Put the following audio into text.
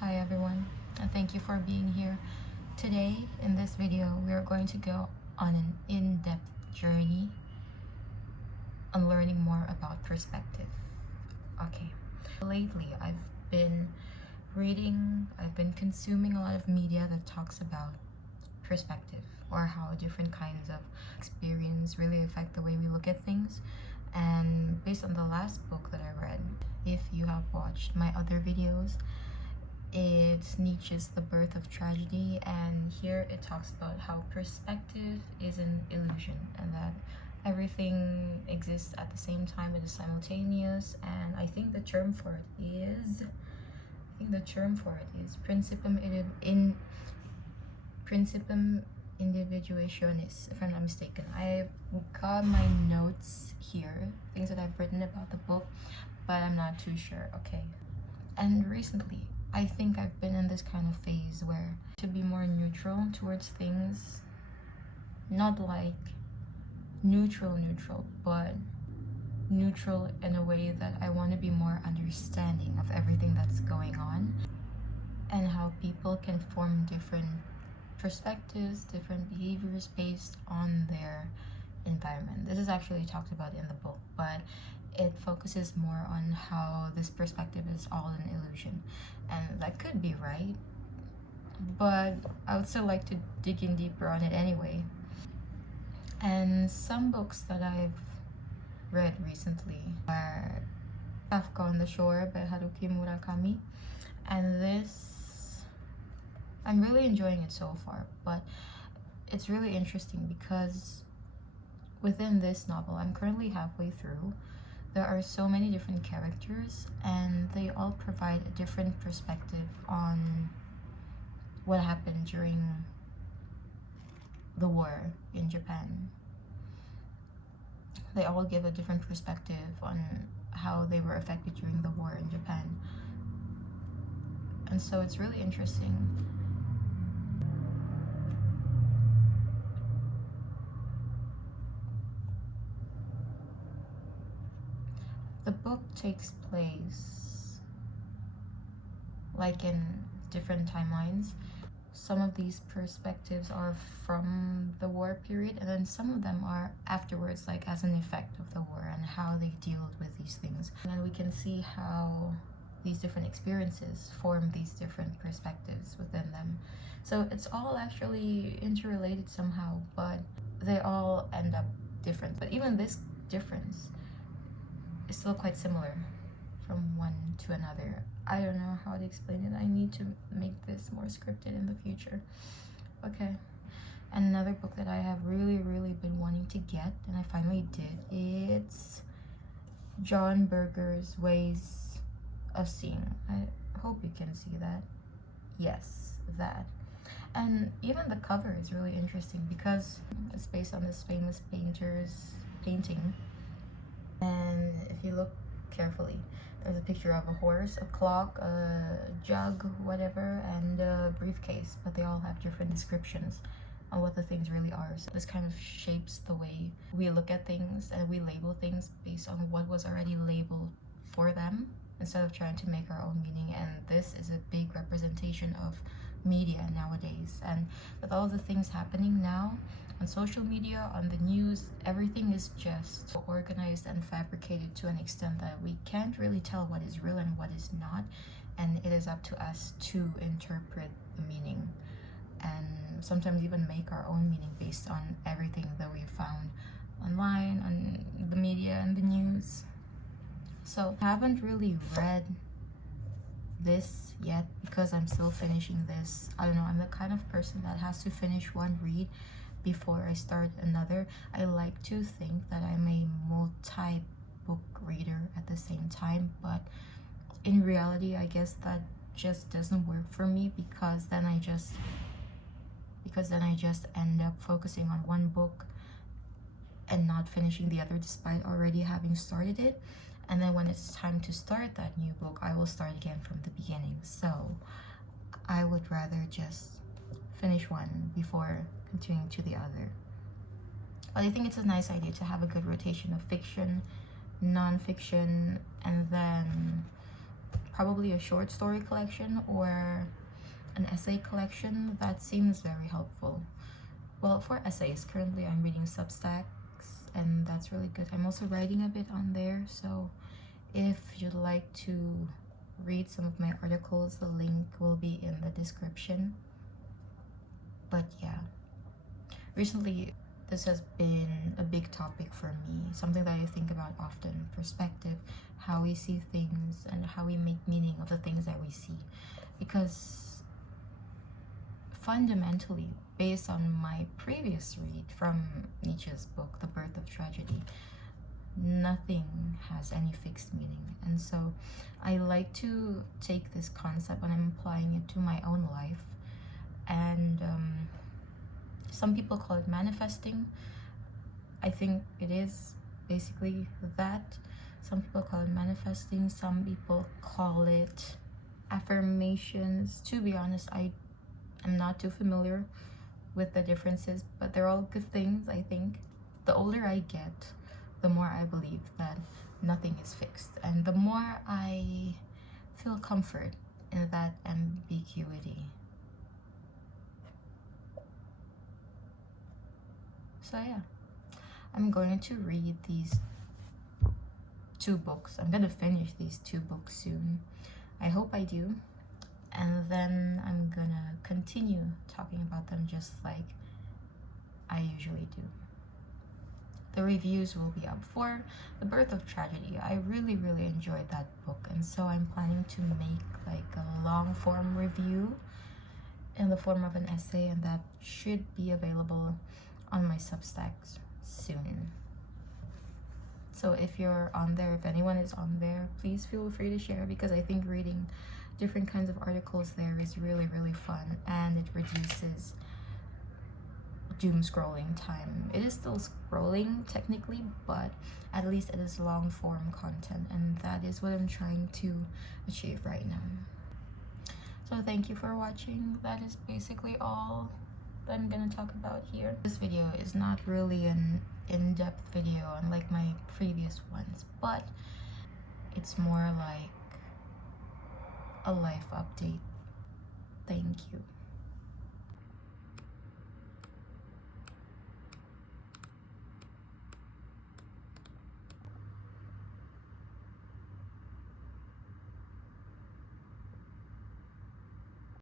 Hi everyone, and thank you for being here. Today, in this video, we are going to go on an in-depth journey on learning more about perspective. Okay, lately I've been consuming a lot of media that talks about perspective or how different kinds of experience really affect the way we look at things. And based on the last book that I read, if you have watched my other videos, it's Nietzsche's The Birth of Tragedy, and here it talks about how perspective is an illusion and that everything exists at the same time, it is simultaneous. And I think the term for it is principium individuationis, if I'm not mistaken. I've got my notes here, things that I've written about the book, but I'm not too sure. Okay. And recently, I think I've been in this kind of phase where to be more neutral towards things, not like neutral, but neutral in a way that I want to be more understanding of everything that's going on and how people can form different perspectives, different behaviors based on their environment. This is actually talked about in the book, but it focuses more on how this perspective is all an illusion, and that could be right, but I would still like to dig in deeper on it anyway. And some books that I've read recently are Kafka on the Shore by Haruki Murakami, and this, I'm really enjoying it so far, but it's really interesting because within this novel, I'm currently halfway through, there are so many different characters and they all provide a different perspective on what happened during the war in Japan. They all give a different perspective on how they were affected during the war in Japan. And so it's really interesting. The book takes place like in different timelines. Some of these perspectives are from the war period, and then some of them are afterwards, like as an effect of the war and how they dealt with these things. And then we can see how these different experiences form these different perspectives within them. So it's all actually interrelated somehow, but they all end up different. But even this difference is still quite similar from one to another. I don't know how to explain it. I need to make this more scripted in the future. Okay. And another book that I have really been wanting to get, and I finally did, it's John Berger's Ways of Seeing. I hope you can see that. Yes, that. And even the cover is really interesting because it's based on this famous painter's painting. And if you look carefully, there's a picture of a horse, a clock, a jug, whatever, and a briefcase, but they all have different descriptions on what the things really are. So this kind of shapes the way we look at things, and we label things based on what was already labeled for them instead of trying to make our own meaning. And this is a big representation of media nowadays. And with all the things happening now on social media, on the news, everything is just organized and fabricated to an extent that we can't really tell what is real and what is not, and it is up to us to interpret the meaning and sometimes even make our own meaning based on everything that we found online, on the media and the news. So I haven't really read this yet because I'm still finishing this. I don't know, I'm the kind of person that has to finish one read before I start another. I like to think that I'm a multi-book reader at the same time, but in reality, I guess that just doesn't work for me because then I just end up focusing on one book and not finishing the other despite already having started it. And then when it's time to start that new book, I will start again from the beginning. So I would rather just finish one before continuing to the other. But I think it's a nice idea to have a good rotation of fiction, non-fiction, and then probably a short story collection or an essay collection, that seems very helpful. Well, for essays, currently I'm reading Substacks, and that's really good. I'm also writing a bit on there, so if you'd like to read some of my articles, the link will be in the description. But yeah, recently this has been a big topic for me, something that I think about often: perspective, how we see things, and how we make meaning of the things that we see. Because fundamentally, based on my previous read from Nietzsche's book, The Birth of Tragedy, nothing has any fixed meaning. And so I like to take this concept and I'm applying it to my own life. And some people call it manifesting. I think it is basically that. Some people call it manifesting, some people call it affirmations. To be honest, I am not too familiar with the differences, but they're all good things, I think. The older I get, the more I believe that nothing is fixed, and the more I feel comfort in that ambiguity. So yeah, I'm going to read these 2 books. I'm gonna finish these 2 books soon. I hope I do. And then I'm gonna continue talking about them just like I usually do. The reviews will be up for The Birth of Tragedy. I really enjoyed that book, and so I'm planning to make like a long form review in the form of an essay, and that should be available on my Substacks soon. So if you're on there, if anyone is on there, please feel free to share, because I think reading different kinds of articles there is really fun, and it reduces doom scrolling time. It is still scrolling technically, but at least it is long form content, and that is what I'm trying to achieve right now. So thank you for watching. That is basically all that I'm gonna talk about here. This video is not really an in-depth video unlike my previous ones, but it's more like a life update. Thank you.